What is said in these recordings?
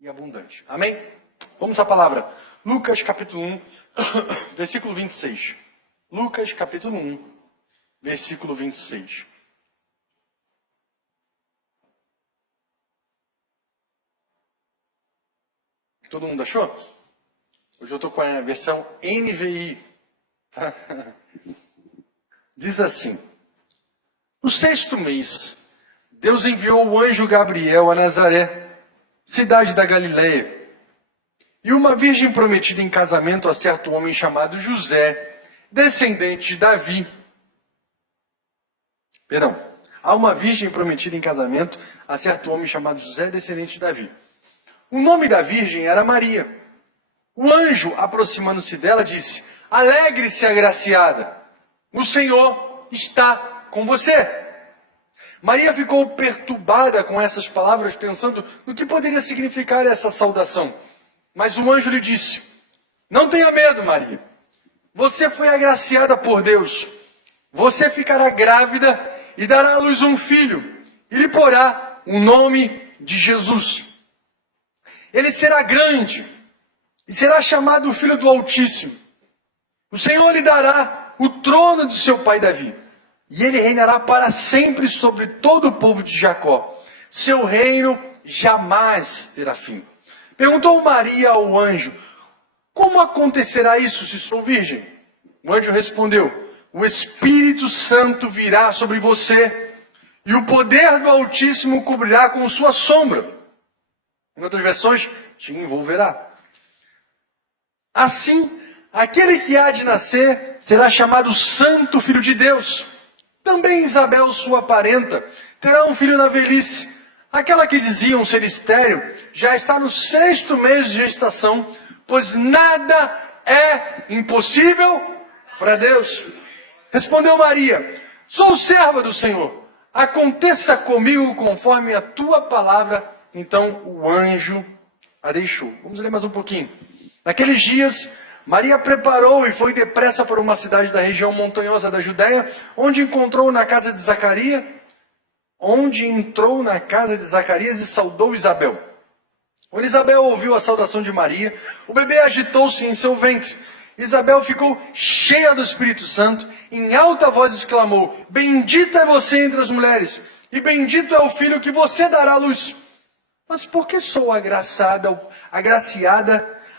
e abundante. Amém? Vamos à palavra. Lucas capítulo 1, versículo 26. Lucas capítulo 1, versículo 26. Todo mundo achou? Hoje eu estou com a versão NVI. Tá? Diz assim: no 6º mês, Deus enviou o anjo Gabriel a Nazaré, cidade da Galileia, e uma virgem prometida em casamento a certo homem chamado José, descendente de Davi. Há uma virgem prometida em casamento a certo homem chamado José, descendente de Davi. O nome da virgem era Maria. O anjo, aproximando-se dela, disse: alegre-se, agraciada, o Senhor está com você. Maria ficou perturbada com essas palavras, pensando no que poderia significar essa saudação. Mas o anjo lhe disse: não tenha medo, Maria. Você foi agraciada por Deus. Você ficará grávida e dará à luz um filho, e lhe porá o nome de Jesus. Ele será grande e será chamado o Filho do Altíssimo. O Senhor lhe dará o trono de seu pai Davi, e ele reinará para sempre sobre todo o povo de Jacó. Seu reino jamais terá fim. Perguntou Maria ao anjo: como acontecerá isso se sou virgem? O anjo respondeu: o Espírito Santo virá sobre você, e o poder do Altíssimo cobrirá com sua sombra. Em outras versões, te envolverá. Assim, aquele que há de nascer será chamado Santo Filho de Deus. Também Isabel, sua parenta, terá um filho na velhice. Aquela que diziam ser estéril já está no 6º mês de gestação, pois nada é impossível para Deus. Respondeu Maria: sou serva do Senhor, aconteça comigo conforme a tua palavra. Então o anjo a deixou. Vamos ler mais um pouquinho. Naqueles dias, Maria preparou e foi depressa para uma cidade da região montanhosa da Judéia, onde entrou na casa de Zacarias e saudou Isabel. Quando Isabel ouviu a saudação de Maria, o bebê agitou-se em seu ventre. Isabel ficou cheia do Espírito Santo, em alta voz exclamou: bendita é você entre as mulheres, e bendito é o filho que você dará à luz. Mas por que sou agraciada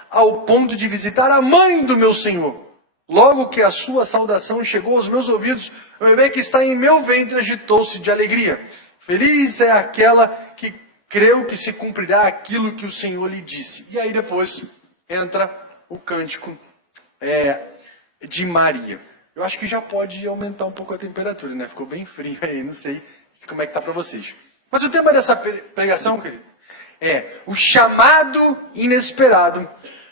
ao ponto de visitar a mãe do meu Senhor? Logo que a sua saudação chegou aos meus ouvidos, o bebê que está em meu ventre agitou-se de alegria. Feliz é aquela que creu que se cumprirá aquilo que o Senhor lhe disse. E aí depois entra o cântico de Maria. Eu acho que já pode aumentar um pouco a temperatura, né? Ficou bem frio aí, não sei como é que tá para vocês. Mas o tema dessa pregação, querido, é o chamado inesperado,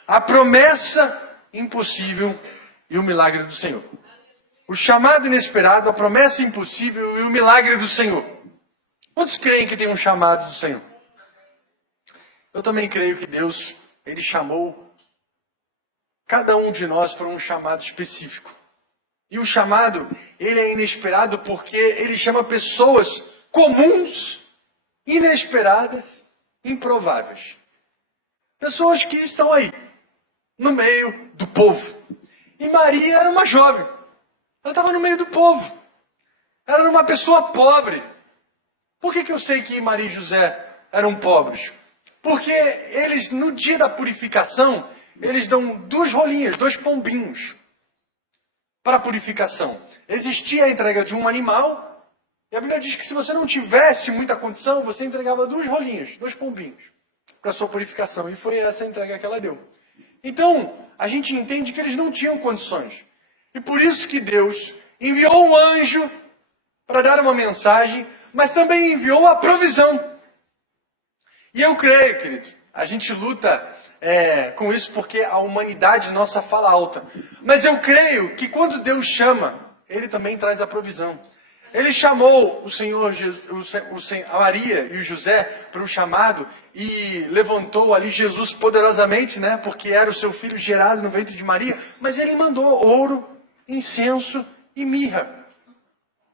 a promessa impossível e o milagre do Senhor. O chamado inesperado, a promessa impossível e o milagre do Senhor. Quantos creem que tem um chamado do Senhor? Eu também creio que Deus, Ele chamou cada um de nós para um chamado específico. E o chamado, ele é inesperado porque ele chama pessoas comuns, inesperadas, improváveis. Pessoas que estão aí, no meio do povo. E Maria era uma jovem. Ela estava no meio do povo. Ela era uma pessoa pobre. Por que eu sei que Maria e José eram pobres? Porque eles, no dia da purificação, eles dão 2 rolinhas, 2 pombinhos para a purificação. Existia a entrega de um animal, e a Bíblia diz que se você não tivesse muita condição, você entregava 2 rolinhas, 2 pombinhos para a sua purificação. E foi essa a entrega que ela deu. Então, a gente entende que eles não tinham condições. E por isso que Deus enviou um anjo para dar uma mensagem, mas também enviou a provisão. E eu creio, querido, a gente luta com isso porque a humanidade nossa fala alta. Mas eu creio que quando Deus chama, Ele também traz a provisão. Ele chamou a Maria e o José para o chamado e levantou ali Jesus poderosamente, né? Porque era o seu filho gerado no ventre de Maria. Mas Ele mandou ouro, incenso e mirra.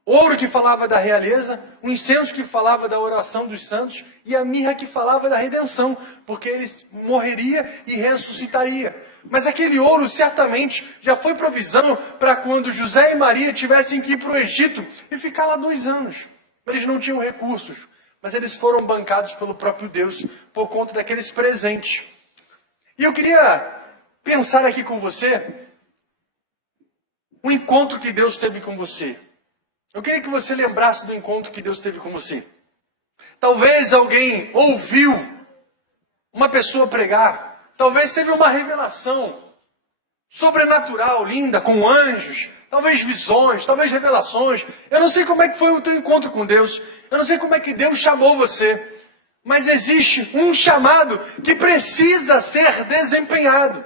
ouro que falava da realeza, o incenso que falava da oração dos santos e a mirra que falava da redenção, porque ele morreria e ressuscitaria. Mas aquele ouro certamente já foi provisão para quando José e Maria tivessem que ir para o Egito e ficar lá 2 anos. Eles não tinham recursos, mas eles foram bancados pelo próprio Deus por conta daqueles presentes. E eu queria pensar aqui com você o encontro que Deus teve com você. Eu queria que você lembrasse do encontro que Deus teve com você. Talvez alguém ouviu uma pessoa pregar. Talvez teve uma revelação sobrenatural, linda, com anjos. Talvez visões, talvez revelações. Eu não sei como é que foi o teu encontro com Deus. Eu não sei como é que Deus chamou você. Mas existe um chamado que precisa ser desempenhado.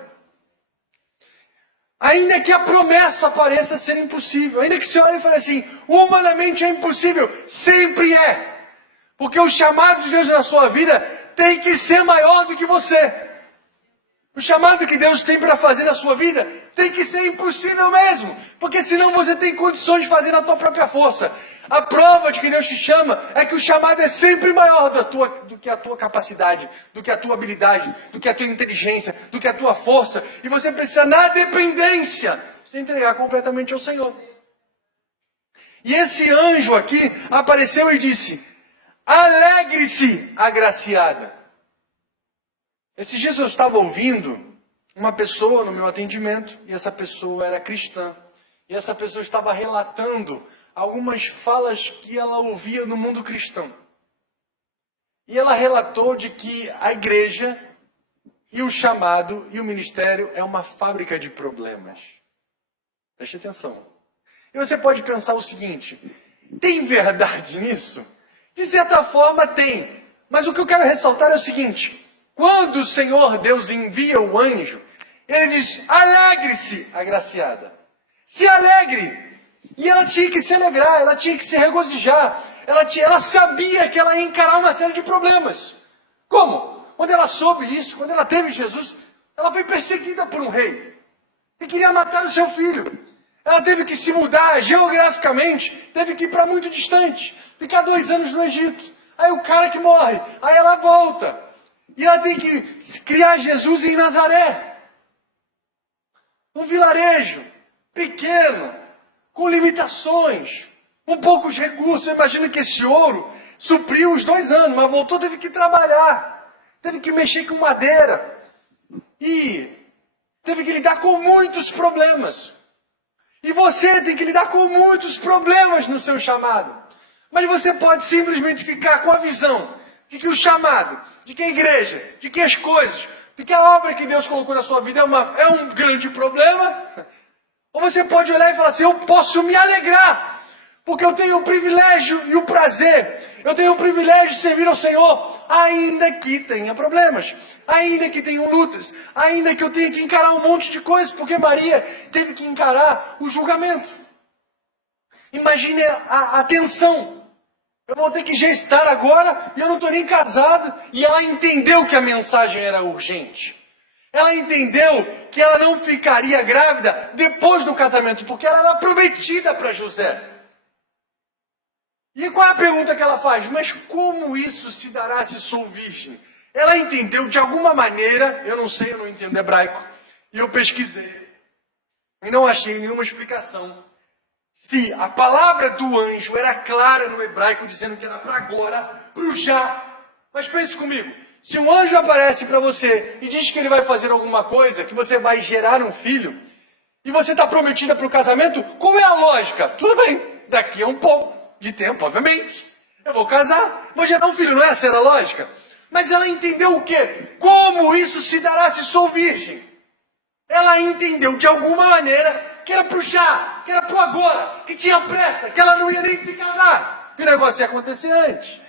Ainda que a promessa pareça ser impossível, ainda que você olhe e fale assim, humanamente é impossível, sempre é. Porque o chamado de Deus na sua vida tem que ser maior do que você. O chamado que Deus tem para fazer na sua vida tem que ser impossível mesmo. Porque senão você tem condições de fazer na tua própria força. A prova de que Deus te chama é que o chamado é sempre maior do que a tua capacidade, do que a tua habilidade, do que a tua inteligência, do que a tua força. E você precisa, na dependência, se entregar completamente ao Senhor. E esse anjo aqui apareceu e disse, alegre-se, agraciada. Esses dias eu estava ouvindo uma pessoa no meu atendimento, e essa pessoa era cristã. E essa pessoa estava relatando algumas falas que ela ouvia no mundo cristão. E ela relatou de que a igreja e o chamado e o ministério é uma fábrica de problemas. Preste atenção. E você pode pensar o seguinte, tem verdade nisso? De certa forma tem. Mas o que eu quero ressaltar é o seguinte, quando o Senhor Deus envia o anjo, ele diz, alegre-se, agraciada. Se alegre. E ela tinha que se alegrar, ela tinha que se regozijar. Ela sabia que ela ia encarar uma série de problemas. Como? Quando ela soube isso, quando ela teve Jesus, ela foi perseguida por um rei. E queria matar o seu filho. Ela teve que se mudar geograficamente, teve que ir para muito distante. Ficar 2 anos no Egito. Aí o cara que morre, aí ela volta. E ela tem que criar Jesus em Nazaré. Um vilarejo pequeno, com limitações, com poucos recursos. Eu imagino que esse ouro supriu os 2 anos, mas voltou, teve que trabalhar, teve que mexer com madeira e teve que lidar com muitos problemas. E você tem que lidar com muitos problemas no seu chamado. Mas você pode simplesmente ficar com a visão de que o chamado, de que a igreja, de que as coisas, de que a obra que Deus colocou na sua vida é um grande problema. Ou você pode olhar e falar assim, eu posso me alegrar, porque eu tenho o privilégio e o prazer, eu tenho o privilégio de servir ao Senhor, ainda que tenha problemas, ainda que tenham lutas, ainda que eu tenha que encarar um monte de coisas, porque Maria teve que encarar o julgamento. Imagine a tensão. Eu vou ter que gestar agora e eu não estou nem casado. E ela entendeu que a mensagem era urgente. Ela entendeu que ela não ficaria grávida depois do casamento, porque ela era prometida para José. E qual é a pergunta que ela faz? Mas como isso se dará se sou virgem? Ela entendeu de alguma maneira, eu não sei, eu não entendo hebraico, e eu pesquisei, e não achei nenhuma explicação. Se a palavra do anjo era clara no hebraico, dizendo que era para agora, para o já. Mas pense comigo, se um anjo aparece para você e diz que ele vai fazer alguma coisa, que você vai gerar um filho, e você está prometida para o casamento, qual é a lógica? Tudo bem, daqui a um pouco de tempo, obviamente. Eu vou casar, vou gerar um filho, não é essa a lógica? Mas ela entendeu o quê? Como isso se dará se sou virgem? Ela entendeu de alguma maneira que era pro já, que era pro agora, que tinha pressa, que ela não ia nem se casar, que o negócio ia acontecer antes.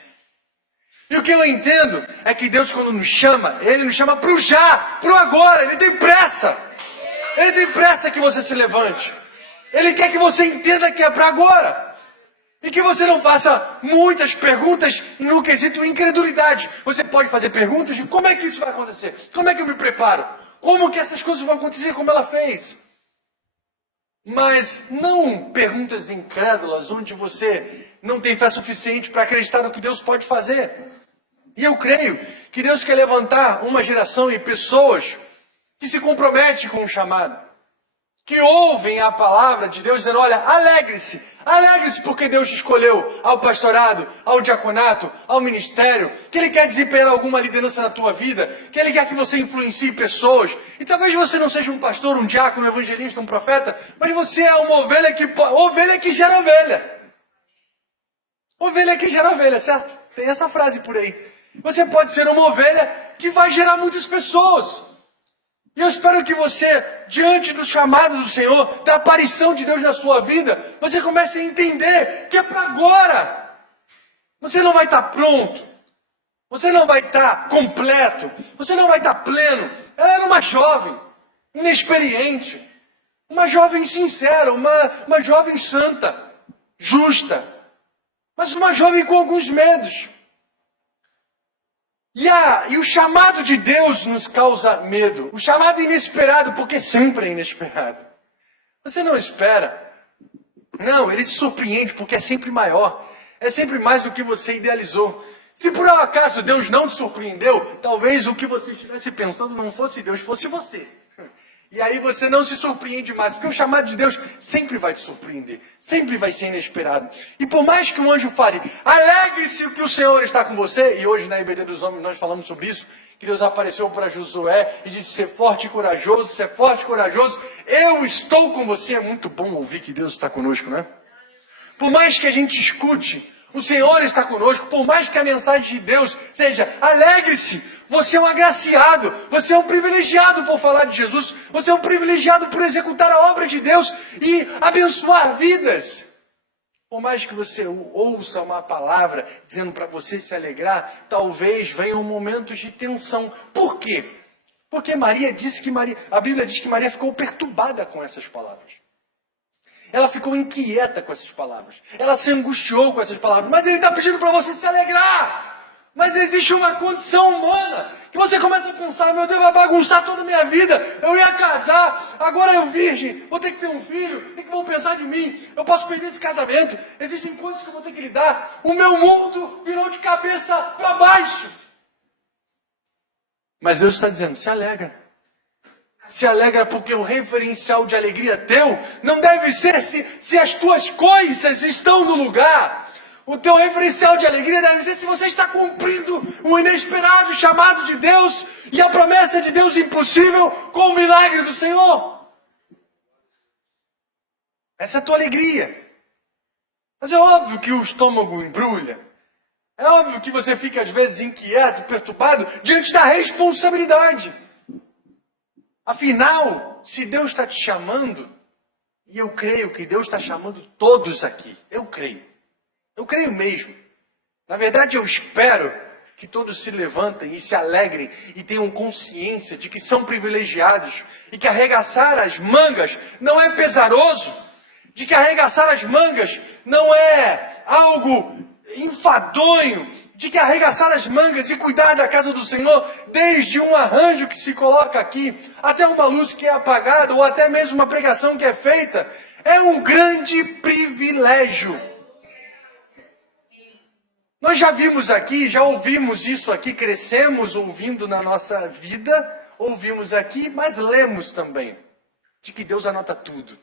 E o que eu entendo é que Deus, quando nos chama, Ele nos chama pro já, pro agora. Ele tem pressa. Ele tem pressa que você se levante. Ele quer que você entenda que é para agora. E que você não faça muitas perguntas no quesito incredulidade. Você pode fazer perguntas de como é que isso vai acontecer? Como é que eu me preparo? Como que essas coisas vão acontecer como ela fez? Mas não perguntas incrédulas, onde você não tem fé suficiente para acreditar no que Deus pode fazer. E eu creio que Deus quer levantar uma geração e pessoas que se comprometem com o chamado, que ouvem a palavra de Deus dizendo, olha, alegre-se porque Deus te escolheu ao pastorado, ao diaconato, ao ministério, que Ele quer desempenhar alguma liderança na tua vida, que Ele quer que você influencie pessoas. E talvez você não seja um pastor, um diácono, um evangelista, um profeta, mas você é uma ovelha que gera ovelha. Ovelha que gera ovelha, certo? Tem essa frase por aí. Você pode ser uma ovelha que vai gerar muitas pessoas. E eu espero que você, diante do chamado do Senhor, da aparição de Deus na sua vida, você comece a entender que é para agora. Você não vai estar pronto. Você não vai estar completo. Você não vai estar pleno. Ela era uma jovem, inexperiente. Uma jovem sincera, uma jovem santa, justa. Mas uma jovem com alguns medos. E o chamado de Deus nos causa medo. O chamado inesperado, porque sempre é inesperado. Você não espera. Não, ele te surpreende, porque é sempre maior. É sempre mais do que você idealizou. Se por acaso Deus não te surpreendeu, talvez o que você estivesse pensando não fosse Deus, fosse você. E aí você não se surpreende mais, porque o chamado de Deus sempre vai te surpreender, sempre vai ser inesperado. E por mais que um anjo fale, alegre-se que o Senhor está com você, e hoje na IBD dos Homens nós falamos sobre isso, que Deus apareceu para Josué e disse, ser forte e corajoso, eu estou com você. É muito bom ouvir que Deus está conosco, né? Por mais que a gente escute, o Senhor está conosco, por mais que a mensagem de Deus seja, alegre-se, você é um agraciado, você é um privilegiado por falar de Jesus, você é um privilegiado por executar a obra de Deus e abençoar vidas. Por mais que você ouça uma palavra dizendo para você se alegrar, talvez venham momentos de tensão. Por quê? Porque a Bíblia diz que Maria ficou perturbada com essas palavras. Ela ficou inquieta com essas palavras. Ela se angustiou com essas palavras. Mas ele está pedindo para você se alegrar. Mas existe uma condição humana que você começa a pensar, meu Deus, vai bagunçar toda a minha vida. Eu ia casar, agora eu virgem, vou ter que ter um filho. O que vão pensar de mim? Eu posso perder esse casamento. Existem coisas que eu vou ter que lidar. O meu mundo virou de cabeça para baixo. Mas Deus está dizendo, se alegra. Se alegra porque o referencial de alegria teu não deve ser se as tuas coisas estão no lugar. O teu referencial de alegria deve ser se você está cumprindo o inesperado chamado de Deus e a promessa de Deus impossível com o milagre do Senhor. Essa é a tua alegria. Mas é óbvio que o estômago embrulha. É óbvio que você fica às vezes inquieto, perturbado diante da responsabilidade. Afinal, se Deus está te chamando, e eu creio que Deus está chamando todos aqui, eu creio mesmo. Na verdade, eu espero que todos se levantem e se alegrem e tenham consciência de que são privilegiados e que arregaçar as mangas não é pesaroso, de que arregaçar as mangas não é algo enfadonho, de que arregaçar as mangas e cuidar da casa do Senhor, desde um arranjo que se coloca aqui, até uma luz que é apagada, ou até mesmo uma pregação que é feita, é um grande privilégio. Nós já vimos aqui, já ouvimos isso aqui, crescemos ouvindo na nossa vida, ouvimos aqui, mas lemos também, de que Deus anota tudo.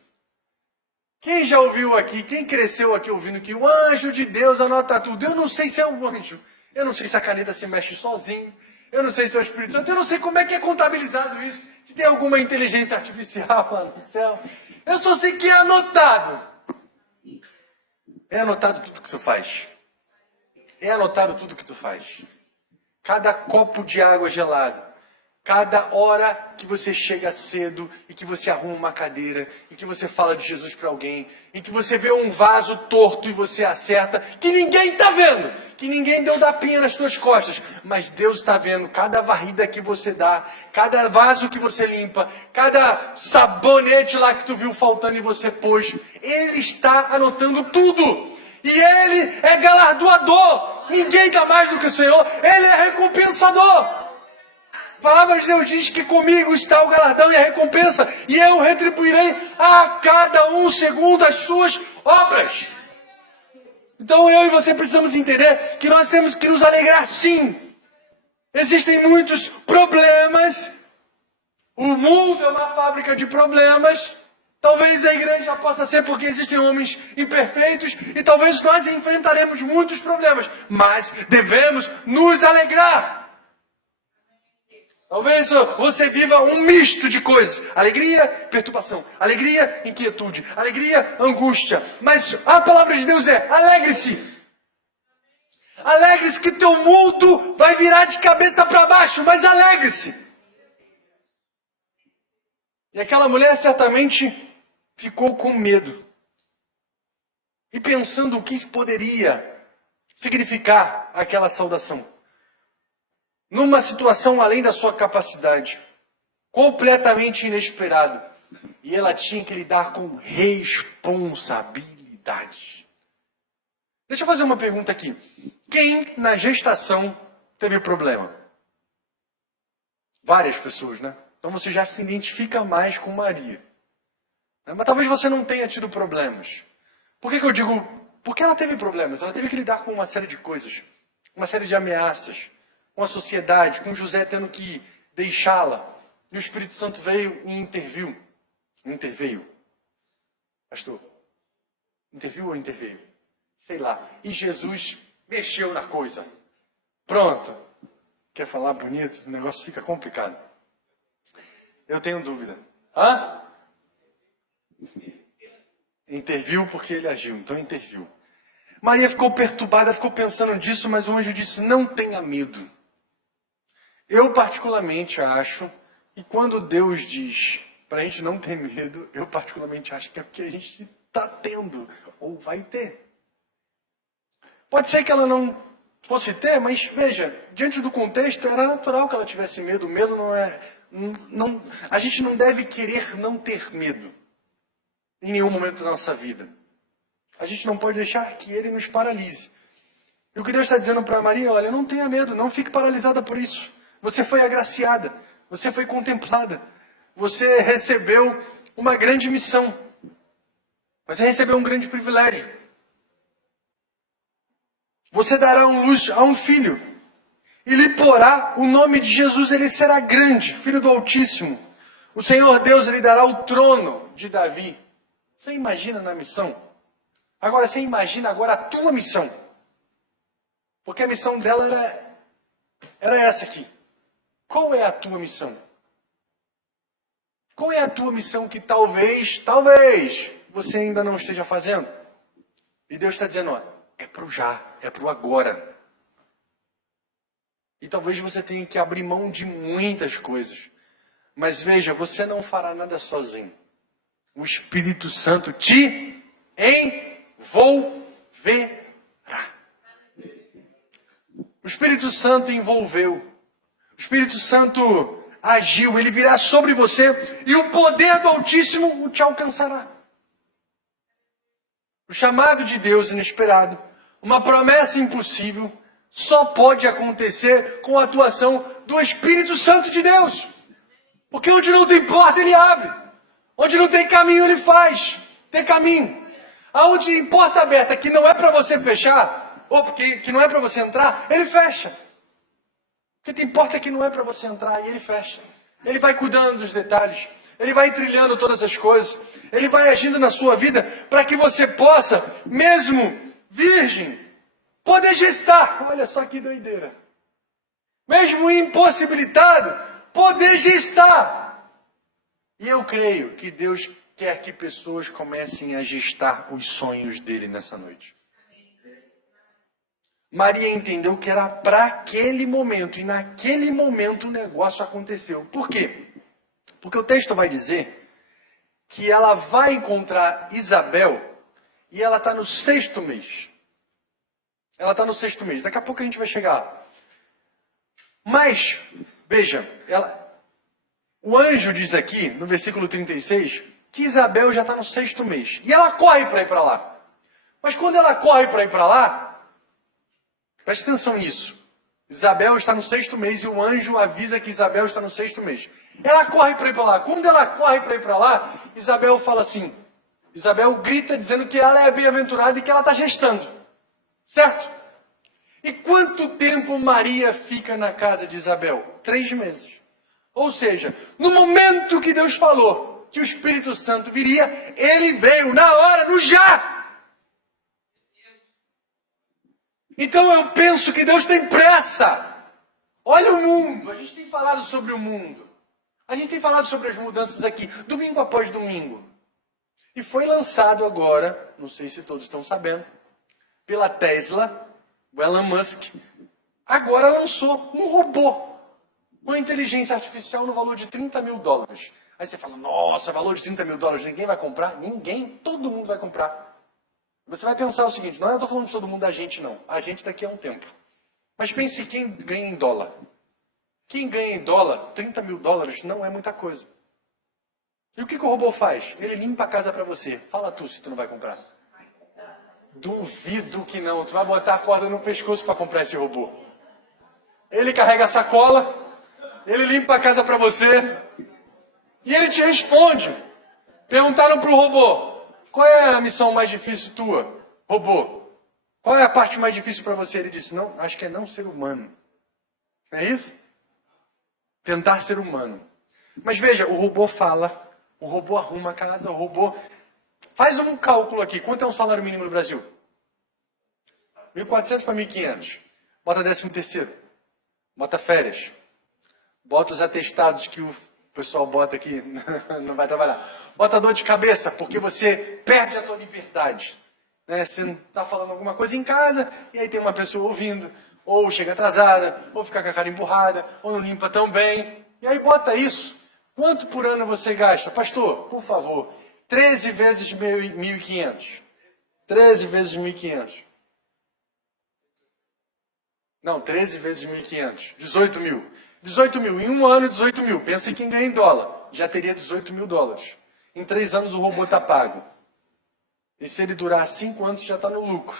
Quem já ouviu aqui, quem cresceu aqui ouvindo que o anjo de Deus anota tudo? Eu não sei se é um anjo, eu não sei se a caneta se mexe sozinho, eu não sei se é o Espírito Santo, eu não sei como é que é contabilizado isso, se tem alguma inteligência artificial lá no céu. Eu só sei que é anotado. É anotado tudo que você faz. É anotado tudo que tu faz. Cada copo de água gelada. Cada hora que você chega cedo e que você arruma uma cadeira e que você fala de Jesus para alguém e que você vê um vaso torto e você acerta, que ninguém está vendo, que ninguém deu tapinha nas tuas costas, mas Deus está vendo cada varrida que você dá, cada vaso que você limpa, cada sabonete lá que tu viu faltando e você pôs. Ele está anotando tudo. E Ele é galardoador. Ninguém dá mais do que o Senhor. Ele é recompensador. A palavra de Deus diz que comigo está o galardão e a recompensa, e eu retribuirei a cada um segundo as suas obras. Então eu e você precisamos entender que nós temos que nos alegrar sim. Existem muitos problemas. O mundo é uma fábrica de problemas. Talvez a igreja possa ser porque existem homens imperfeitos. E talvez nós enfrentaremos muitos problemas. Mas devemos nos alegrar. Talvez você viva um misto de coisas. Alegria, perturbação. Alegria, inquietude. Alegria, angústia. Mas a palavra de Deus é: alegre-se. Alegre-se que teu mundo vai virar de cabeça para baixo. Mas alegre-se. E aquela mulher certamente ficou com medo. E pensando o que poderia significar aquela saudação. Numa situação além da sua capacidade, completamente inesperado, e ela tinha que lidar com responsabilidade. Deixa eu fazer uma pergunta aqui. Quem na gestação teve problema? Várias pessoas, né? Então você já se identifica mais com Maria. Mas talvez você não tenha tido problemas. Por que eu digo? Porque ela teve problemas. Ela teve que lidar com uma série de coisas, uma série de ameaças, com a sociedade, com José tendo que deixá-la. E o Espírito Santo veio e interveio. Pastor, interviu ou interveio? Sei lá. E Jesus mexeu na coisa. Pronto. Quer falar bonito? O negócio fica complicado. Eu tenho dúvida. Hã? Interviu porque ele agiu. Então interviu. Maria ficou perturbada, ficou pensando nisso, mas o anjo disse: não tenha medo. Eu particularmente acho, e quando Deus diz para a gente não ter medo, eu particularmente acho que é porque a gente está tendo, ou vai ter. Pode ser que ela não fosse ter, mas veja, diante do contexto, era natural que ela tivesse medo. O medo não é... a gente não deve querer não ter medo em nenhum momento da nossa vida. A gente não pode deixar que ele nos paralise. E o que Deus está dizendo para Maria: olha, não tenha medo, não fique paralisada por isso. Você foi agraciada, você foi contemplada, você recebeu uma grande missão, você recebeu um grande privilégio. Você dará luz a um filho, e lhe porá o nome de Jesus. Ele será grande, filho do Altíssimo. O Senhor Deus lhe dará o trono de Davi. Você imagina na missão? Agora você imagina agora a tua missão. Porque a missão dela era essa aqui. Qual é a tua missão? Qual é a tua missão que talvez você ainda não esteja fazendo? E Deus está dizendo: ó, é para o já, é para o agora. E talvez você tenha que abrir mão de muitas coisas. Mas veja, você não fará nada sozinho. O Espírito Santo te envolverá. O Espírito Santo envolveu. O Espírito Santo agiu. Ele virá sobre você e o poder do Altíssimo te alcançará. O chamado de Deus inesperado, uma promessa impossível, só pode acontecer com a atuação do Espírito Santo de Deus. Porque onde não tem porta, ele abre. Onde não tem caminho, ele faz. Tem caminho. Aonde tem porta aberta que não é para você fechar, ou que não é para você entrar, ele fecha. Porque tem porta que não é para você entrar e ele fecha. Ele vai cuidando dos detalhes. Ele vai trilhando todas as coisas. Ele vai agindo na sua vida para que você possa, mesmo virgem, poder gestar. Olha só que doideira. Mesmo impossibilitado, poder gestar. E eu creio que Deus quer que pessoas comecem a gestar os sonhos dele nessa noite. Maria entendeu que era para aquele momento. E naquele momento o negócio aconteceu. Por quê? Porque o texto vai dizer que ela vai encontrar Isabel e ela está no 6º mês. Ela está no 6º mês. Daqui a pouco a gente vai chegar lá. Mas, veja, o anjo diz aqui, no versículo 36, que Isabel já está no 6º mês. E ela corre para ir para lá. Mas quando ela corre para ir para lá, preste atenção nisso. Isabel está no 6º mês e o anjo avisa que Isabel está no 6º mês. Ela corre para ir para lá. Quando ela corre para ir para lá, Isabel fala assim. Isabel grita dizendo que ela é bem-aventurada e que ela está gestando. Certo? E quanto tempo Maria fica na casa de Isabel? 3 meses. Ou seja, no momento que Deus falou que o Espírito Santo viria, ele veio na hora, no já. Então eu penso que Deus tem pressa. Olha o mundo. A gente tem falado sobre o mundo. A gente tem falado sobre as mudanças aqui, domingo após domingo. E foi lançado agora, não sei se todos estão sabendo, pela Tesla, o Elon Musk, agora lançou um robô com inteligência artificial no valor de $30 mil. Aí você fala, nossa, valor de $30 mil, ninguém vai comprar? Ninguém, todo mundo vai comprar. Você vai pensar o seguinte, não eu estou falando de todo mundo da gente, não. A gente daqui a um tempo. Mas pense quem ganha em dólar. Quem ganha em dólar, $30 mil não é muita coisa. E o que o robô faz? Ele limpa a casa para você. Fala tu se tu não vai comprar. Duvido que não. Tu vai botar a corda no pescoço para comprar esse robô. Ele carrega a sacola, ele limpa a casa para você e ele te responde. Perguntaram para o robô, qual é a missão mais difícil tua, robô? Qual é a parte mais difícil para você? Ele disse, não, acho que é não ser humano. Não é isso? Tentar ser humano. Mas veja, o robô fala, o robô arruma a casa, o robô... Faz um cálculo aqui, quanto é um salário mínimo no Brasil? 1.400 para 1.500. Bota 13º. Bota férias. Bota os atestados que o pessoal bota aqui, não vai trabalhar. Bota dor de cabeça, porque você perde a tua liberdade. Né? Você não está falando alguma coisa em casa, e aí tem uma pessoa ouvindo, ou chega atrasada, ou fica com a cara emburrada, ou não limpa tão bem. E aí bota isso. Quanto por ano você gasta? Pastor, por favor, 13 vezes 1.500. 13 vezes 1.500. Não, 13 vezes 1.500. 18 mil. 18 mil. Em um ano, 18 mil. Pensa em quem ganha em dólar. Já teria 18 mil dólares. Em 3 anos o robô está pago. E se ele durar 5 anos, já está no lucro.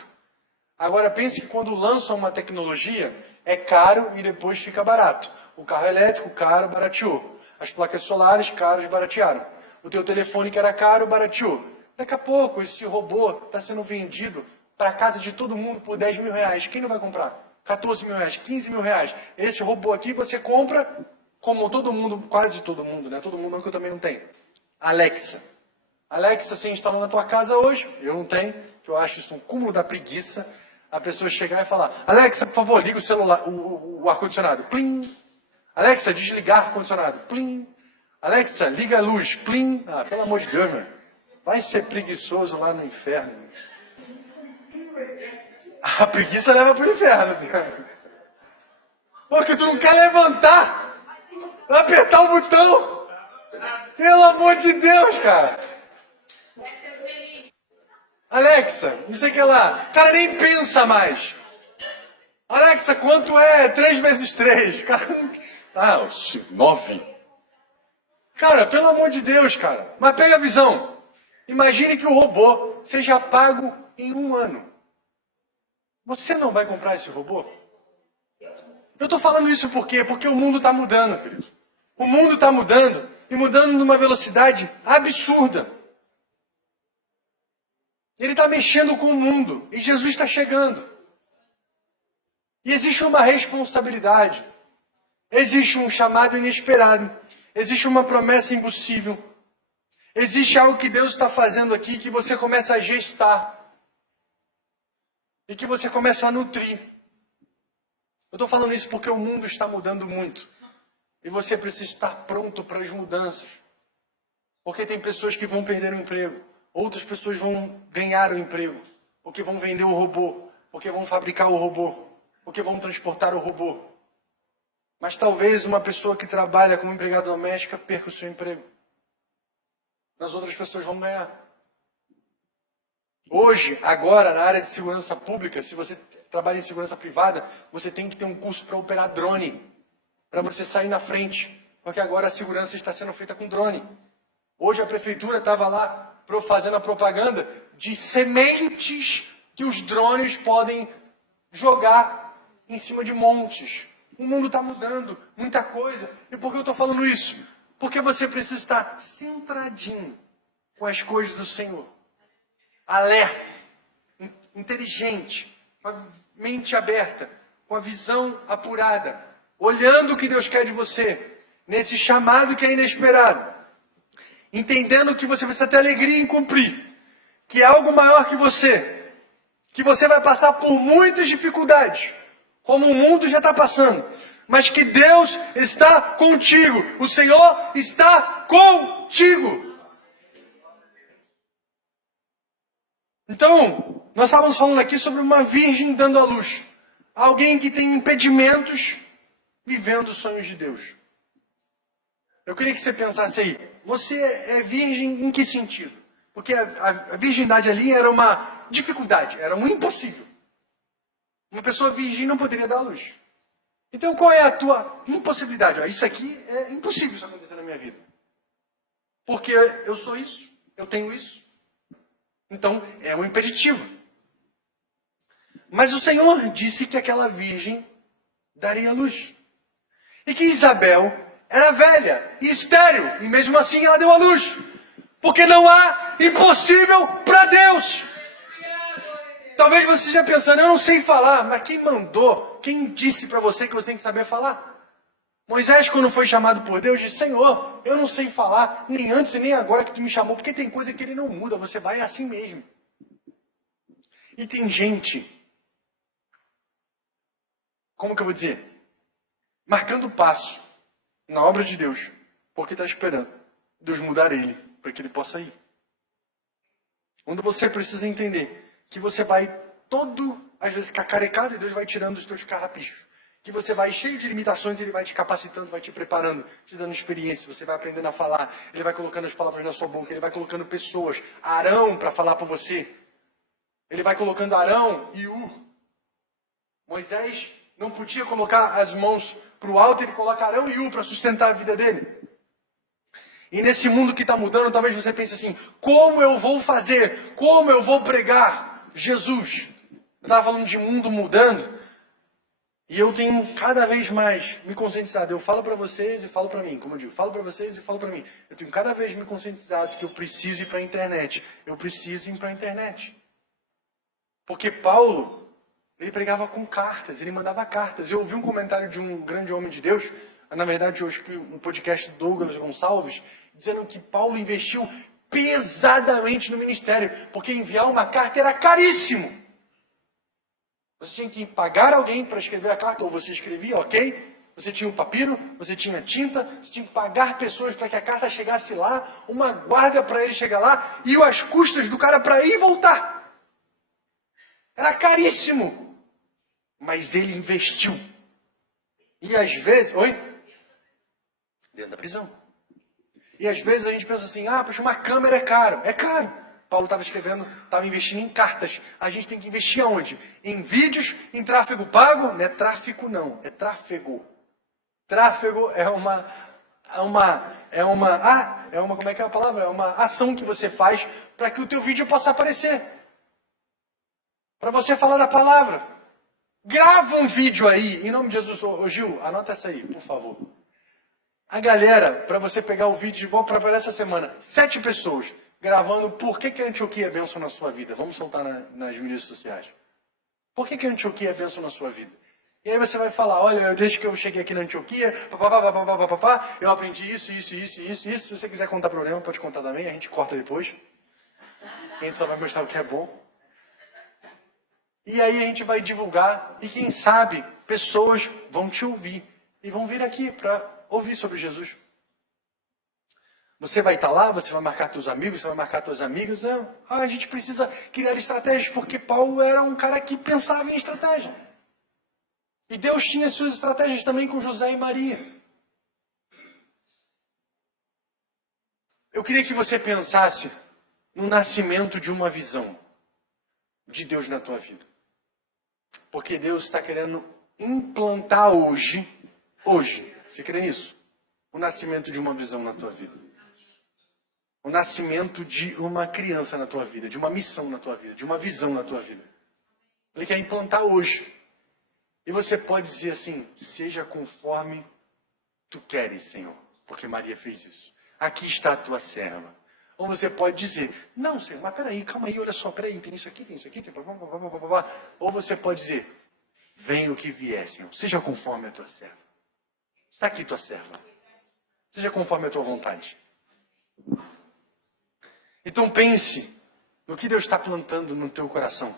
Agora pense que quando lançam uma tecnologia, é caro e depois fica barato. O carro elétrico, caro, barateou. As placas solares, caras, baratearam. O teu telefone que era caro, barateou. Daqui a pouco, esse robô está sendo vendido para a casa de todo mundo por 10 mil reais. Quem não vai comprar? 14 mil reais, 15 mil reais. Esse robô aqui você compra, como todo mundo, quase todo mundo, né? Todo mundo não, que eu também não tenho. Alexa. Alexa, você instalou na tua casa hoje, eu não tenho, que eu acho isso um cúmulo da preguiça. A pessoa chegar e falar, Alexa, por favor, liga o celular, o ar-condicionado. Plim. Alexa, desligar o ar-condicionado. Plim. Alexa, liga a luz. Plim. Ah, pelo amor de Deus, meu. Vai ser preguiçoso lá no inferno. A preguiça leva para o inferno. Porque tu não quer levantar para apertar o botão. Pelo amor de Deus, cara. Alexa, não sei o que lá. O cara nem pensa mais. Alexa, quanto é 3 vezes 3? Cara, 9. Cara, pelo amor de Deus, cara. Mas pega a visão. Imagine que o robô seja pago em 1 ano. Você não vai comprar esse robô? Eu estou falando isso por quê? Porque o mundo está mudando, querido. O mundo está mudando e mudando numa velocidade absurda. Ele está mexendo com o mundo e Jesus está chegando. E existe uma responsabilidade. Existe um chamado inesperado. Existe uma promessa impossível. Existe algo que Deus está fazendo aqui que você começa a gestar. E que você começa a nutrir. Eu estou falando isso porque o mundo está mudando muito. E você precisa estar pronto para as mudanças. Porque tem pessoas que vão perder o emprego. Outras pessoas vão ganhar o emprego. Porque vão vender o robô. Porque vão fabricar o robô. Porque vão transportar o robô. Mas talvez uma pessoa que trabalha como empregada doméstica perca o seu emprego. As outras pessoas vão ganhar. Hoje, agora, na área de segurança pública, se você trabalha em segurança privada, você tem que ter um curso para operar drone, para você sair na frente, porque agora a segurança está sendo feita com drone. Hoje a prefeitura estava lá fazendo a propaganda de sementes que os drones podem jogar em cima de montes. O mundo está mudando, muita coisa. E por que eu estou falando isso? Porque você precisa estar centradinho com as coisas do Senhor. Alerta, inteligente, com a mente aberta, com a visão apurada, olhando o que Deus quer de você, nesse chamado que é inesperado. Entendendo que você precisa ter alegria em cumprir, que é algo maior que você vai passar por muitas dificuldades, como o mundo já está passando, mas que Deus está contigo, o Senhor está contigo. Então, nós estávamos falando aqui sobre uma virgem dando à luz, alguém que tem impedimentos vivendo os sonhos de Deus. Eu queria que você pensasse aí, você é virgem em que sentido? Porque a virgindade ali era uma dificuldade, era um impossível. Uma pessoa virgem não poderia dar à luz. Então qual é a tua impossibilidade? Isso aqui é impossível isso acontecer na minha vida. Porque eu sou isso, eu tenho isso. Então é um impeditivo. Mas o Senhor disse que aquela virgem daria à luz. E que Isabel era velha e estéril, e mesmo assim ela deu à luz. Porque não há impossível para Deus. Talvez você esteja pensando, eu não sei falar, mas quem mandou, quem disse para você que você tem que saber falar? Moisés, quando foi chamado por Deus, disse, Senhor, eu não sei falar, nem antes e nem agora que tu me chamou, porque tem coisa que ele não muda, você vai assim mesmo. E tem gente, como que eu vou dizer? Marcando o passo na obra de Deus, porque está esperando Deus mudar ele, para que ele possa ir. Quando você precisa entender que você vai às vezes, cacarecado, e Deus vai tirando os teus carrapichos. Que você vai cheio de limitações, Ele vai te capacitando, vai te preparando, te dando experiência, você vai aprendendo a falar, Ele vai colocando as palavras na sua boca, Ele vai colocando pessoas, Arão para falar por você. Ele vai colocando Arão e Moisés não podia colocar as mãos para o alto, ele coloca Arão e para sustentar a vida dele. E nesse mundo que está mudando, talvez você pense assim, como eu vou fazer? Como eu vou pregar Jesus? Eu estava falando de mundo mudando, e eu tenho cada vez mais me conscientizado. Eu falo para vocês e falo para mim, como eu digo, falo para vocês e falo para mim. Eu tenho cada vez me conscientizado que eu preciso ir para a internet. Eu preciso ir para a internet. Porque Paulo, ele pregava com cartas, ele mandava cartas. Eu ouvi um comentário de um grande homem de Deus, na verdade, eu acho que um podcast do Douglas Gonçalves, dizendo que Paulo investiu pesadamente no ministério, porque enviar uma carta era caríssimo. Você tinha que pagar alguém para escrever a carta, ou você escrevia, ok? Você tinha o papiro, você tinha tinta, você tinha que pagar pessoas para que a carta chegasse lá, uma guarda para ele chegar lá, e as custas do cara para ir e voltar. Era caríssimo. Mas ele investiu. E às vezes... Oi? Dentro da prisão. E às vezes a gente pensa assim, poxa, uma câmera é caro. É caro. Paulo estava investindo em cartas. A gente tem que investir aonde? Em vídeos, em tráfego pago. Não é tráfico não, é tráfego. Tráfego é como é que é a palavra? É uma ação que você faz para que o teu vídeo possa aparecer. Para você falar da palavra. Grava um vídeo aí, em nome de Jesus. Ô Gil, anota essa aí, por favor. A galera, para você pegar o vídeo, vou preparar essa semana, 7 pessoas gravando por que a Antioquia é bênção na sua vida. Vamos soltar nas mídias sociais. Por que a Antioquia é bênção na sua vida? E aí você vai falar, olha, desde que eu cheguei aqui na Antioquia, eu aprendi isso. Se você quiser contar problema, pode contar também, a gente corta depois. A gente só vai mostrar o que é bom. E aí a gente vai divulgar, e quem sabe, pessoas vão te ouvir, e vão vir aqui para ouvir sobre Jesus. Você vai estar lá, você vai marcar seus amigos, você vai marcar suas amigas. A gente precisa criar estratégias, porque Paulo era um cara que pensava em estratégia. E Deus tinha suas estratégias também com José e Maria. Eu queria que você pensasse no nascimento de uma visão de Deus na tua vida. Porque Deus está querendo implantar hoje, você crê nisso? O nascimento de uma visão na tua vida. O nascimento de uma criança na tua vida, de uma missão na tua vida, de uma visão na tua vida. Ele quer implantar hoje. E você pode dizer assim, seja conforme tu queres, Senhor, porque Maria fez isso. Aqui está a tua serva. Ou você pode dizer, não, Senhor, mas peraí, calma aí, olha só, peraí, tem isso aqui, tem isso aqui, tem blá, blá, blá, blá, blá, blá. Ou você pode dizer, venha o que vier, Senhor, seja conforme a tua serva. Está aqui tua serva. Seja conforme a tua vontade. Então pense no que Deus está plantando no teu coração.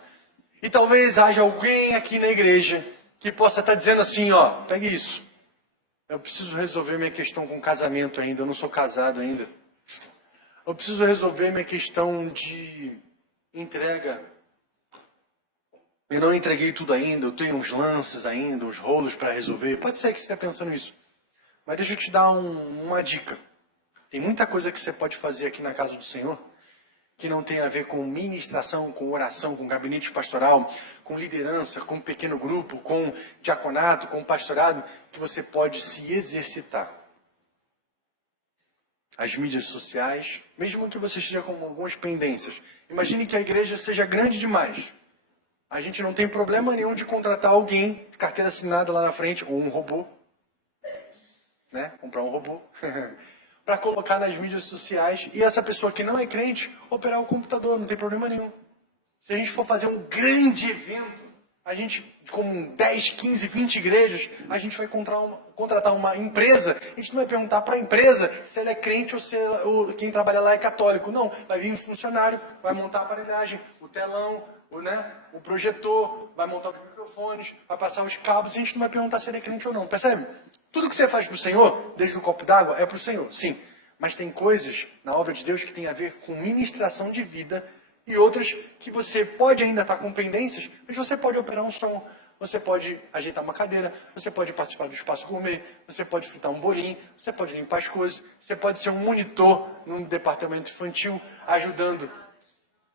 E talvez haja alguém aqui na igreja que possa estar dizendo assim, ó, pegue isso. Eu preciso resolver minha questão com casamento ainda, eu não sou casado ainda. Eu preciso resolver minha questão de entrega. Eu não entreguei tudo ainda, eu tenho uns lances ainda, uns rolos para resolver. Pode ser que você esteja pensando isso. Mas deixa eu te dar uma dica. Tem muita coisa que você pode fazer aqui na casa do Senhor que não tem a ver com ministração, com oração, com gabinete pastoral, com liderança, com pequeno grupo, com diaconato, com pastorado, que você pode se exercitar. As mídias sociais, mesmo que você esteja com algumas pendências. Imagine que a igreja seja grande demais. A gente não tem problema nenhum de contratar alguém, de carteira assinada lá na frente, ou um robô, né? Comprar um robô, para colocar nas mídias sociais, e essa pessoa que não é crente, operar o computador, não tem problema nenhum. Se a gente for fazer um grande evento, a gente, com 10, 15, 20 igrejas, a gente vai contratar uma empresa, a gente não vai perguntar para a empresa se ela é crente ou se quem trabalha lá é católico. Não, vai vir um funcionário, vai montar a aparelhagem, o telão, o projetor, vai montar os microfones, vai passar os cabos, e a gente não vai perguntar se ele é crente ou não, percebe? Tudo que você faz para o Senhor, desde o copo d'água, é para o Senhor, sim. Mas tem coisas na obra de Deus que tem a ver com ministração de vida e outras que você pode ainda estar com pendências, mas você pode operar um som, você pode ajeitar uma cadeira, você pode participar do espaço gourmet, você pode fritar um bolinho, você pode limpar as coisas, você pode ser um monitor num departamento infantil, ajudando.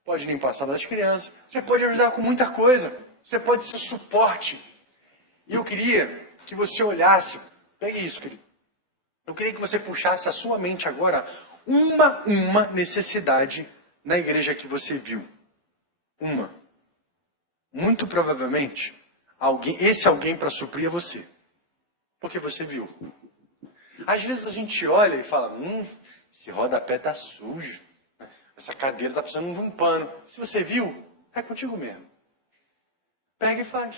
Pode limpar a sala das crianças, você pode ajudar com muita coisa, você pode ser suporte. E eu queria que você olhasse, pegue isso, querido. Eu queria que você puxasse a sua mente agora uma necessidade na igreja que você viu. Uma. Muito provavelmente, esse alguém para suprir é você. Porque você viu. Às vezes a gente olha e fala, esse rodapé tá sujo. Essa cadeira tá precisando de um pano. Se você viu, é contigo mesmo. Pega e faz.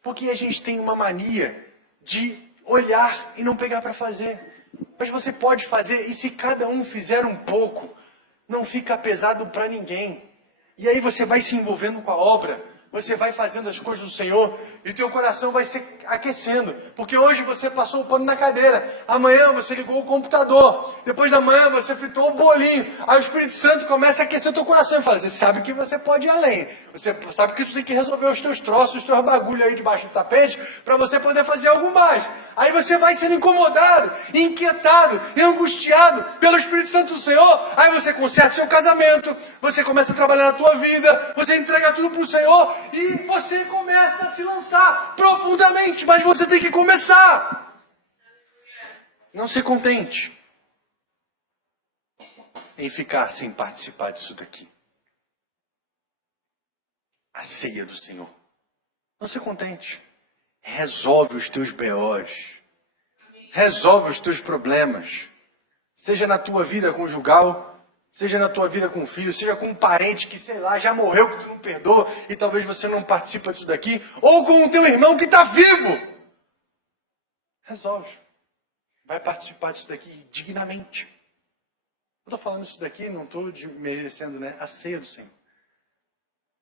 Porque a gente tem uma mania de olhar e não pegar para fazer. Mas você pode fazer, e se cada um fizer um pouco, não fica pesado para ninguém. E aí você vai se envolvendo com a obra, você vai fazendo as coisas do Senhor, e teu coração vai se aquecendo. Porque hoje você passou o pano na cadeira, amanhã você ligou o computador, depois da manhã você fritou o bolinho, aí o Espírito Santo começa a aquecer o teu coração e fala, você sabe que você pode ir além, você sabe que tu tem que resolver os teus troços, os teus bagulhos aí debaixo do tapete, para você poder fazer algo mais. Aí você vai sendo incomodado, inquietado e angustiado pelo Espírito Santo do Senhor, aí você conserta o seu casamento, você começa a trabalhar na tua vida, você entrega tudo para o Senhor, e você começa a se lançar profundamente, mas você tem que começar. Não se contente em ficar sem participar disso daqui. A ceia do Senhor. Não se contente. Resolve os teus BOs. Resolve os teus problemas. Seja na tua vida conjugal, seja na tua vida com um filho, seja com um parente que, sei lá, já morreu, que tu não perdoa, e talvez você não participe disso daqui, ou com o teu irmão que está vivo. Resolve. Vai participar disso daqui dignamente. Eu estou falando isso daqui, não estou merecendo, né? A ceia do Senhor.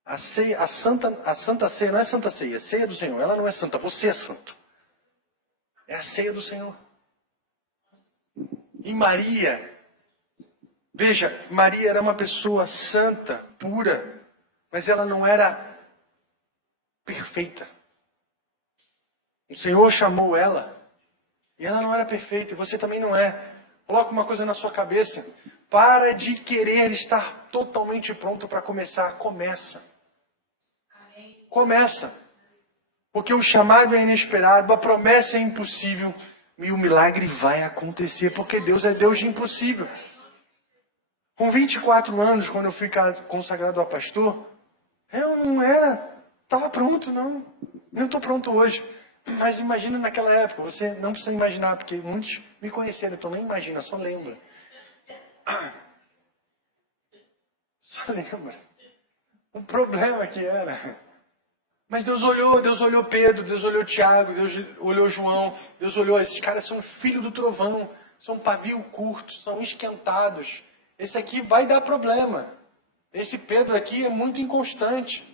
A ceia, a santa ceia, não é santa ceia, é ceia do Senhor. Ela não é santa, você é santo. É a ceia do Senhor. E Maria, veja, Maria era uma pessoa santa, pura, mas ela não era perfeita. O Senhor chamou ela, e ela não era perfeita, e você também não é. Coloca uma coisa na sua cabeça, para de querer estar totalmente pronto para começar, começa. Começa. Porque o chamado é inesperado, a promessa é impossível, e o milagre vai acontecer, porque Deus é Deus de impossível. Com 24 anos, quando eu fui consagrado a pastor, eu não era Estava pronto, não. Não estou pronto hoje. Mas imagina naquela época. Você não precisa imaginar, porque muitos me conheceram, então nem imagina, só lembra. Só lembra. O problema que era. Mas Deus olhou Pedro, Deus olhou Tiago, Deus olhou João, Deus olhou, esses caras são filho do trovão, são pavio curto, são esquentados. Esse aqui vai dar problema. Esse Pedro aqui é muito inconstante.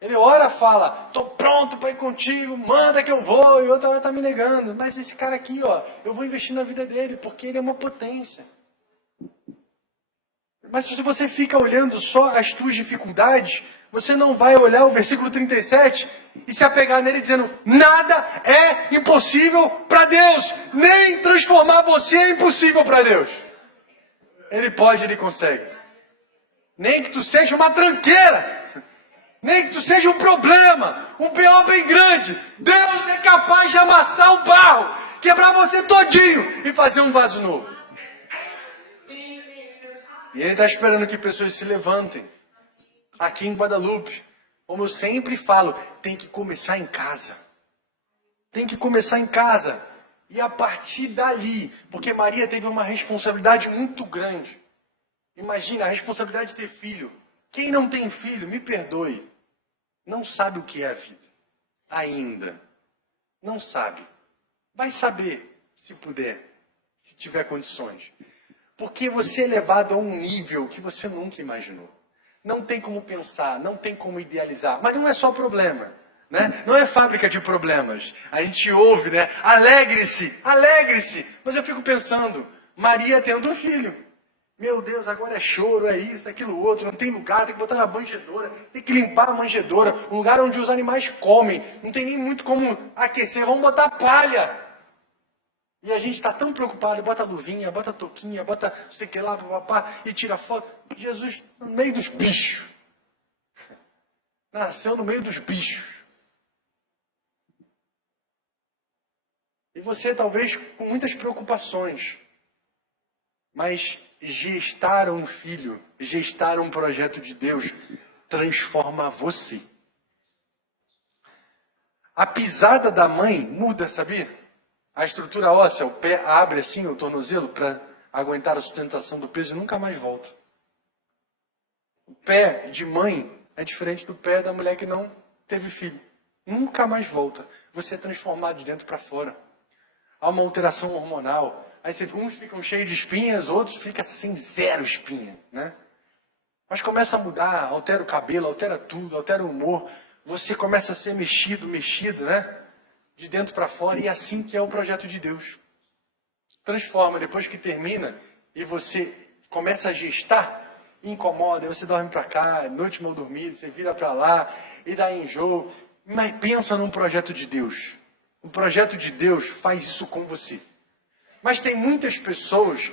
Ele ora, fala, estou pronto para ir contigo, manda que eu vou, e outra hora está me negando. Mas esse cara aqui, ó, eu vou investir na vida dele, porque ele é uma potência. Mas se você fica olhando só as tuas dificuldades, você não vai olhar o versículo 37 e se apegar nele dizendo, nada é impossível para Deus, nem transformar você é impossível para Deus. Ele pode, ele consegue. Nem que tu seja uma tranqueira, nem que tu seja um problema, um B.O. bem grande, Deus é capaz de amassar o barro, quebrar você todinho e fazer um vaso novo. E ele está esperando que pessoas se levantem. Aqui em Guadalupe, como eu sempre falo, tem que começar em casa. Tem que começar em casa. E a partir dali, porque Maria teve uma responsabilidade muito grande. Imagina a responsabilidade de ter filho. Quem não tem filho, me perdoe, não sabe o que é a vida. Ainda. Não sabe. Vai saber, se puder, se tiver condições. Porque você é levado a um nível que você nunca imaginou. Não tem como pensar, não tem como idealizar. Mas não é só problema, né? Não é fábrica de problemas. A gente ouve, né? Alegre-se, alegre-se. Mas eu fico pensando, Maria tendo um filho. Meu Deus, agora é choro, é isso, aquilo outro. Não tem lugar, tem que botar na manjedoura. Tem que limpar a manjedoura. Um lugar onde os animais comem. Não tem nem muito como aquecer. Vamos botar palha. E a gente está tão preocupado, bota a luvinha, bota a touquinha, bota não sei o que lá, papá, e tira foto. Jesus no meio dos bichos. Nasceu no meio dos bichos. E você talvez com muitas preocupações. Mas gestar um filho, gestar um projeto de Deus, transforma você. A pisada da mãe muda, sabia? A estrutura óssea, o pé abre assim, o tornozelo, para aguentar a sustentação do peso e nunca mais volta. O pé de mãe é diferente do pé da mulher que não teve filho. Nunca mais volta. Você é transformado de dentro para fora. Há uma alteração hormonal. Aí uns ficam cheios de espinhas, outros ficam sem zero espinha, né? Mas começa a mudar, altera o cabelo, altera tudo, altera o humor. Você começa a ser mexido, né? De dentro para fora, e é assim que é o projeto de Deus. Transforma, depois que termina, e você começa a gestar, incomoda, aí você dorme para cá, noite mal dormida, você vira para lá, e dá enjoo. Mas pensa num projeto de Deus. O projeto de Deus faz isso com você. Mas tem muitas pessoas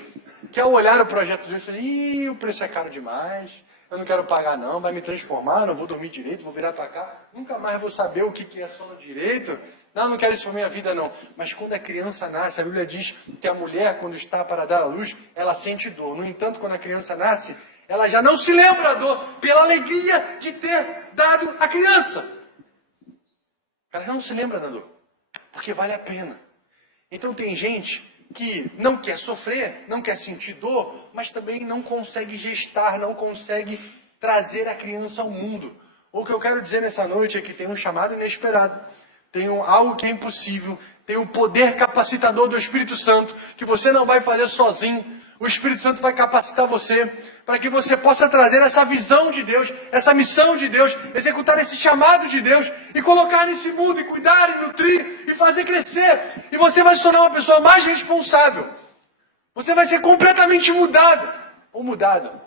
que ao olhar o projeto de Deus, falam, ih, o preço é caro demais, eu não quero pagar não, vai me transformar, não vou dormir direito, vou virar para cá, nunca mais vou saber o que é sono direito. Não quero isso para minha vida não. Mas quando a criança nasce, a Bíblia diz que a mulher, quando está para dar à luz, ela sente dor. No entanto, quando a criança nasce, ela já não se lembra da dor, pela alegria de ter dado a criança. Ela não se lembra da dor, porque vale a pena. Então tem gente que não quer sofrer, não quer sentir dor, mas também não consegue gestar, não consegue trazer a criança ao mundo. O que eu quero dizer nessa noite é que tem um chamado inesperado. Tem algo que é impossível, tem o poder capacitador do Espírito Santo, que você não vai fazer sozinho. O Espírito Santo vai capacitar você, para que você possa trazer essa visão de Deus, essa missão de Deus, executar esse chamado de Deus, e colocar nesse mundo, e cuidar, e nutrir, e fazer crescer. E você vai se tornar uma pessoa mais responsável. Você vai ser completamente mudado, ou mudada.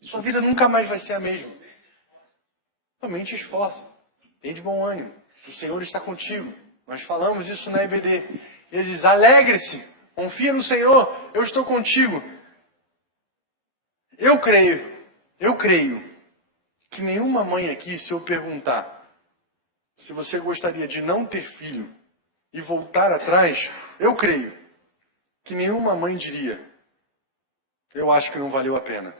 Sua vida nunca mais vai ser a mesma. Somente esforça, tem de bom ânimo, o Senhor está contigo. Nós falamos isso na EBD. Ele diz, alegre-se, confia no Senhor, eu estou contigo. Eu creio que nenhuma mãe aqui, se eu perguntar se você gostaria de não ter filho e voltar atrás, eu creio que nenhuma mãe diria, eu acho que não valeu a pena.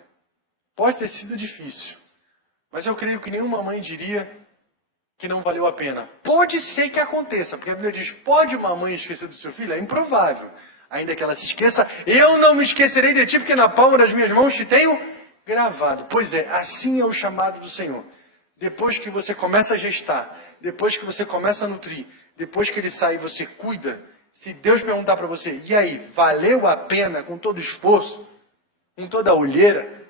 Pode ter sido difícil. Mas eu creio que nenhuma mãe diria que não valeu a pena. Pode ser que aconteça, porque a Bíblia diz, pode uma mãe esquecer do seu filho? É improvável. Ainda que ela se esqueça, eu não me esquecerei de ti, porque na palma das minhas mãos te tenho gravado. Pois é, assim é o chamado do Senhor. Depois que você começa a gestar, depois que você começa a nutrir, depois que ele sai, você cuida. Se Deus perguntar para você, e aí, valeu a pena com todo o esforço, com toda a olheira,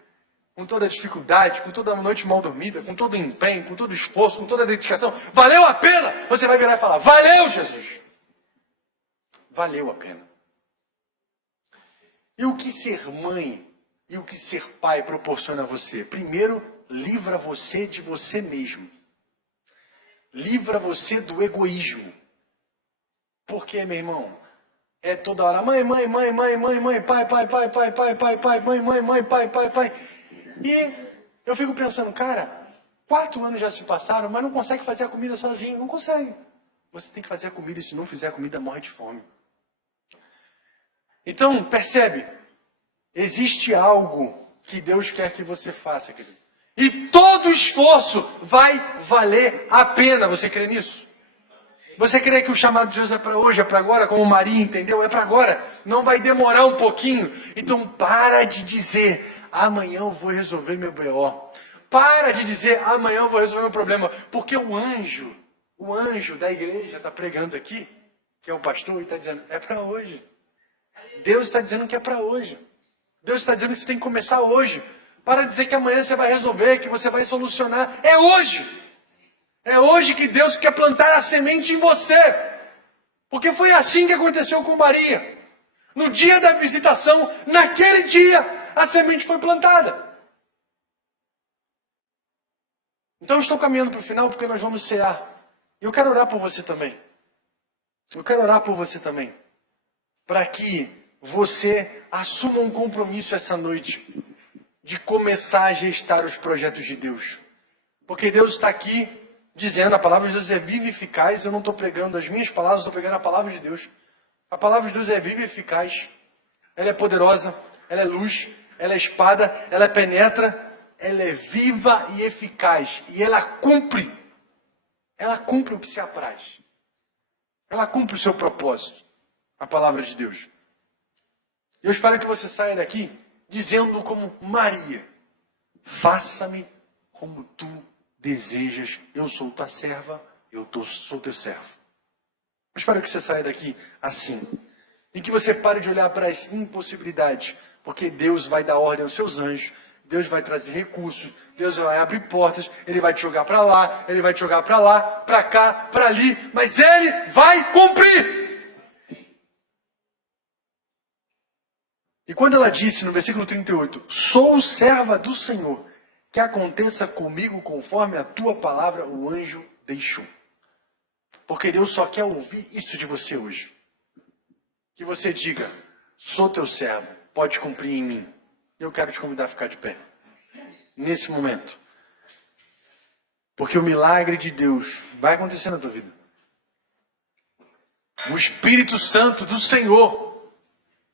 com toda a dificuldade, com toda a noite mal dormida, com todo o empenho, com todo o esforço, com toda a dedicação, valeu a pena? Você vai virar e falar, valeu, Jesus! Valeu a pena. E o que ser mãe e o que ser pai proporciona a você? Primeiro, livra você de você mesmo. Livra você do egoísmo. Porque, meu irmão, é toda hora mãe, pai, pai, pai. E eu fico pensando, cara, 4 anos já se passaram, mas não consegue fazer a comida sozinho. Não consegue. Você tem que fazer a comida e se não fizer a comida, morre de fome. Então, percebe? Existe algo que Deus quer que você faça, querido. E todo esforço vai valer a pena. Você crê nisso? Você crê que o chamado de Deus é para hoje, é para agora, como Maria entendeu? É para agora. Não vai demorar um pouquinho. Então, para de dizer, amanhã eu vou resolver meu BO. Para de dizer, amanhã eu vou resolver meu problema. Porque o anjo da igreja está pregando aqui, que é o pastor, e está dizendo, é para hoje. Deus está dizendo que é para hoje. Deus está dizendo que você tem que começar hoje. Para de dizer que amanhã você vai resolver, que você vai solucionar. É hoje. É hoje que Deus quer plantar a semente em você. Porque foi assim que aconteceu com Maria. No dia da visitação, naquele dia, a semente foi plantada. Então eu estou caminhando para o final porque nós vamos cear. E eu quero orar por você também. Eu quero orar por você também. Para que você assuma um compromisso essa noite de começar a gestar os projetos de Deus. Porque Deus está aqui dizendo, a palavra de Deus é viva e eficaz. Eu não estou pregando as minhas palavras, estou pregando a palavra de Deus. A palavra de Deus é viva e eficaz. Ela é poderosa, ela é luz, ela é espada, ela penetra, ela é viva e eficaz. E ela cumpre o que se apraz. Ela cumpre o seu propósito. A palavra de Deus. Eu espero que você saia daqui dizendo como Maria, faça-me como tu desejas, eu sou tua serva, sou teu servo. Eu espero que você saia daqui assim. E que você pare de olhar para as impossibilidades, porque Deus vai dar ordem aos seus anjos, Deus vai trazer recursos, Deus vai abrir portas, Ele vai te jogar para lá, Ele vai te jogar para lá, para cá, para ali, mas Ele vai cumprir. E quando ela disse no versículo 38, sou serva do Senhor, que aconteça comigo conforme a tua palavra, o anjo deixou. Porque Deus só quer ouvir isso de você hoje. Que você diga, sou teu servo, pode cumprir em mim. Eu quero te convidar a ficar de pé. Nesse momento. Porque o milagre de Deus vai acontecer na tua vida. O Espírito Santo do Senhor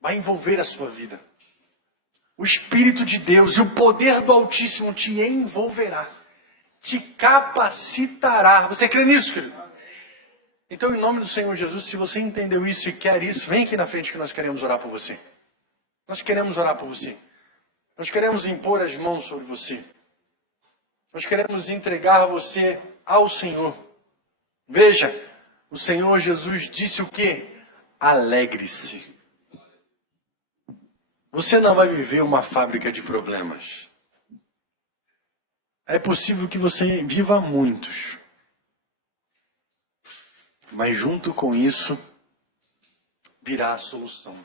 vai envolver a sua vida. O Espírito de Deus e o poder do Altíssimo te envolverá. Te capacitará. Você crê nisso, querido? Então, em nome do Senhor Jesus, se você entendeu isso e quer isso, vem aqui na frente que nós queremos orar por você. Nós queremos orar por você. Nós queremos impor as mãos sobre você. Nós queremos entregar você ao Senhor. Veja, o Senhor Jesus disse o quê? Alegre-se. Você não vai viver uma fábrica de problemas. É possível que você viva muitos. Mas junto com isso, virá a solução.